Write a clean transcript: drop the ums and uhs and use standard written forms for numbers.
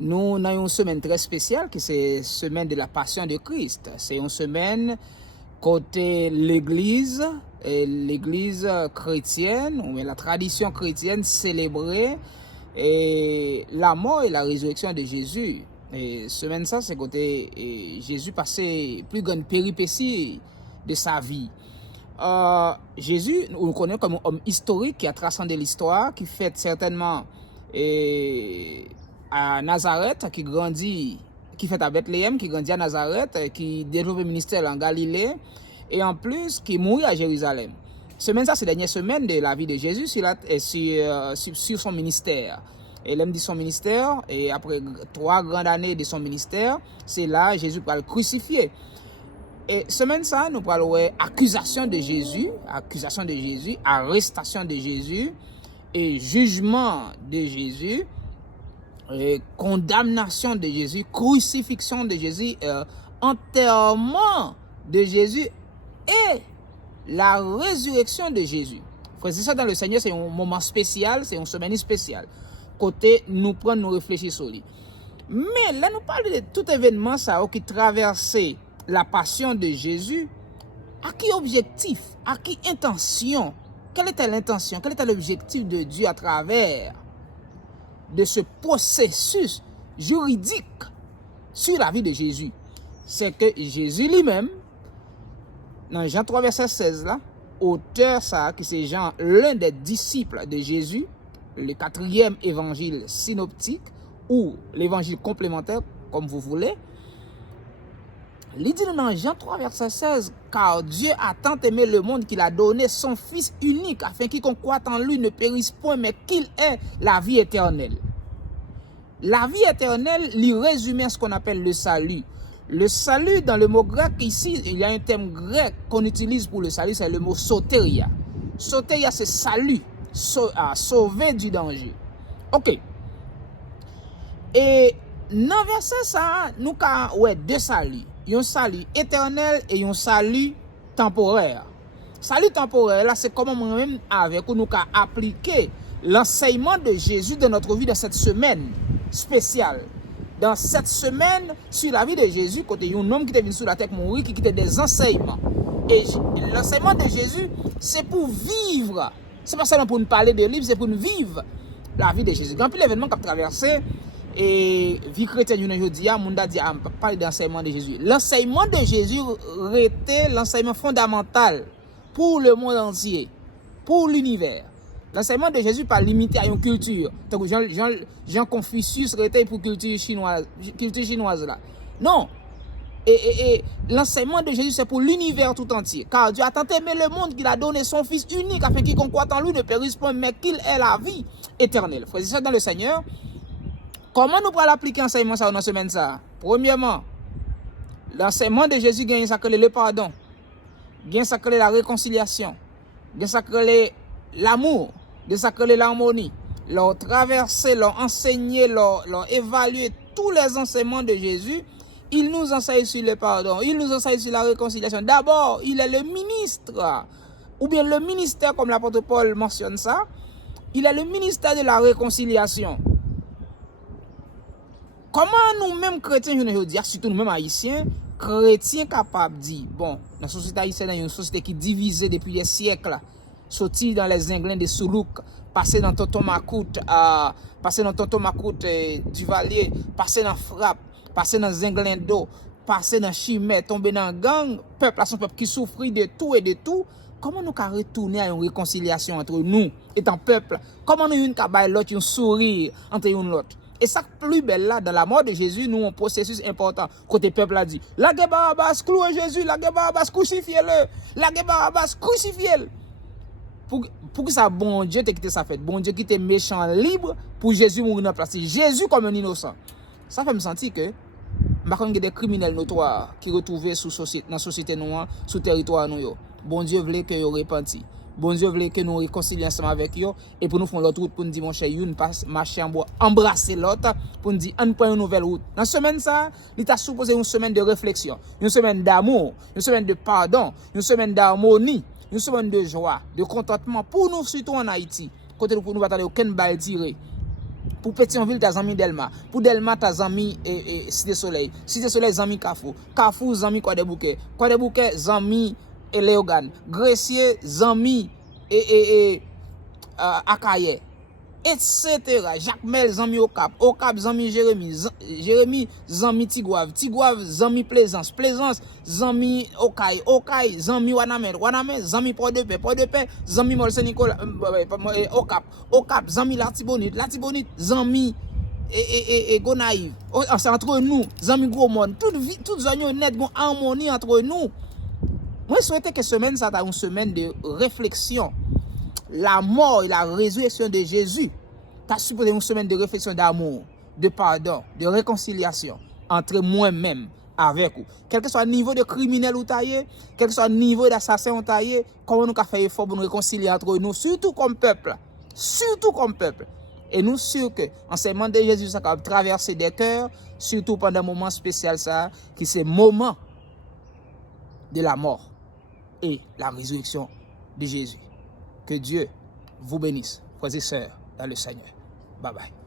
nous avons une semaine très spéciale qui c'est semaine de la Passion de Christ. C'est une semaine côté l'église chrétienne, ou la tradition chrétienne célébrer et la mort et la résurrection de Jésus. Et semaine ça, c'est côté Jésus passé plus grande péripétie de sa vie. Jésus, on le connaît comme un homme historique qui a transcendé l'histoire, qui fait certainement à Nazareth, qui grandit, qui fait à Bethléem, qui grandit à Nazareth, qui développe le ministère en Galilée, et en plus qui mourit à Jérusalem. Semaine ça, c'est la dernière semaine de la vie de Jésus sur son ministère. Et l'aime dit son ministère, et après 3 grandes années de son ministère, c'est là Jésus va le crucifier. Et semaine ça, nous parlons accusation de Jésus, arrestation de Jésus, et jugement de Jésus, et condamnation de Jésus, crucifixion de Jésus, enterrement de Jésus et la résurrection de Jésus. C'est ça dans le Seigneur, c'est un moment spécial, c'est une semaine spéciale. Côté nous prendre, nous réfléchir sur lui. Mais là, nous parlons de tout événement ça qui traversait la passion de Jésus. À qui objectif? À qui intention? Quelle était l'intention? Quel était l'objectif de Dieu à travers de ce processus juridique sur la vie de Jésus? C'est que Jésus lui-même, dans Jean 3, verset 16, là, auteur ça, qui c'est Jean, l'un des disciples de Jésus, le 4e évangile synoptique, ou l'évangile complémentaire, comme vous voulez, il dit dans Jean 3, verset 16, car Dieu a tant aimé le monde qu'il a donné son Fils unique, afin quiconque croit en lui ne périsse point, mais qu'il ait la vie éternelle. La vie éternelle, lui résume ce qu'on appelle le salut. Le salut, dans le mot grec, ici, il y a un terme grec qu'on utilise pour le salut, c'est le mot soteria. Soteria, c'est salut, sauver du danger. Ok. Et dans verset ça, nous avons deux saluts. Il y a un salut éternel et il y a un salut temporaire. Salut temporaire, là, c'est comment moi-même avec nous avons appliqué l'enseignement de Jésus dans notre vie dans cette semaine spéciale. Dans cette semaine, sur la vie de Jésus, quand il y a un homme qui est venu sur la terre mourir, qui a des enseignements. Et l'enseignement de Jésus, c'est pour vivre. C'est pas seulement pour nous parler de livres, c'est pour nous vivre la vie de Jésus. Quand l'événement qui a traversé, et vie chrétienne aujourd'hui, on a dit parler d'enseignement de Jésus. L'enseignement de Jésus était l'enseignement fondamental pour le monde entier, pour l'univers. L'enseignement de Jésus pas limité à une culture. Donc Jean Confucius était pour culture chinoise là. Non. Et l'enseignement de Jésus c'est pour l'univers tout entier. Car Dieu a tant aimé le monde qu'il a donné son Fils unique afin quiconque croit en lui ne périsse point, mais qu'il ait la vie éternelle. Frères et sœurs dans le Seigneur, comment nous pourrons appliquer l'enseignement ça dans la semaine ça? Premièrement, l'enseignement de Jésus gagne ça que le pardon, gagne ça que la réconciliation, gagne ça que l'amour, gagne ça que l'harmonie. Leur traverser, leur enseigner, leur évaluer tous les enseignements de Jésus. Il nous enseigne sur le pardon, il nous enseigne sur la réconciliation. D'abord, il est le ministre, ou bien le ministère comme l'apôtre Paul mentionne ça. Il est le ministère de la réconciliation. Comment nous-mêmes chrétiens aujourd'hui, surtout nous-mêmes haïtiens, chrétiens capables de dire, bon, la société haïtienne est une société qui est divisée depuis des siècles, sorti dans les englins de Soulouk, passer dans Tonton Macoute, Duvalier, passer dans Frappe, passer dans Zinglendo, passer dans Chimay, tomber dans gang, peuple à son peuple qui souffrit de tout et de tout. Comment nous pouvons retourner à une réconciliation entre nous étant peuple? Comment nous pouvons l'autre un sourire entre nous l'autre? Et ça plus belle là, dans la mort de Jésus, nous avons un processus important. Côté peuple a dit, la guerre Barabbas, clouez Jésus, la guerre Barabbas, crucifiez-le, la guerre Barabbas, crucifiez-le. Pour que ça, bon Dieu, t'ait quitté sa fête, bon Dieu qui était méchant libre pour Jésus mourir dans la place. Jésus comme un innocent. Ça fait me sentir que, par contre, il y a des criminels notoires qui retrouvent dans la société noire, sur le territoire nous. Bon Dieu voulait que vous repentiez. Bon Dieu voulait que nous réconcilions ensemble avec eux et pour nous faire l'autre route pour nous dire mon cher, une passe marcher en bois, embrasser l'autre pour nous dire on prend une nouvelle route. Dans cette semaine ça, il t'a supposé une semaine de réflexion, une semaine d'amour, une semaine de pardon, une semaine d'harmonie, une semaine de joie, de contentement pour nous surtout en Haïti. Côté pour nous batailler aucun bail tiré. Pour Pétionville, t'as zami Delma. Pour Delma, t'as zami Cité Soleil. Cité Soleil, zami Carrefour. Carrefour, zami Quoi de Bouquet. Quoi de Bouquet, zami Léogane. Gressier, zami Akaye. Etc. Jacques Mel, zami Okap. Okap, zami Jérémy. Jérémy, zami Tigouave. Tigouave, zami Plaisance. Plaisance, zami Okay. Okay, zami Wanamen. Wanamen, zami Port-de-Paix. Port-de-Paix, zami Molsen Nicolas. Okap. Okap, zami Latibonite. Latibonite, zami Gonaïve. C'est entre nous, zami Gros Monde. Tout zami honnête, bon harmonie entre nous. Moi, je souhaite que semaine, ça soit une semaine de réflexion. La mort et la résurrection de Jésus, tu as supposé une semaine de réflexion d'amour, de pardon, de réconciliation entre moi-même avec vous. Quel que soit le niveau de criminel ou taillé, quel que soit le niveau d'assassin ou taillé, comment nous avons fait effort pour nous réconcilier entre nous, surtout comme peuple. Surtout comme peuple. Et nous sûrs que l'enseignement de Jésus, ça va traverser des cœurs, surtout pendant un moment spécial, ça, qui c'est le moment de la mort et la résurrection de Jésus. Que Dieu vous bénisse, frères et sœurs, dans le Seigneur. Bye bye.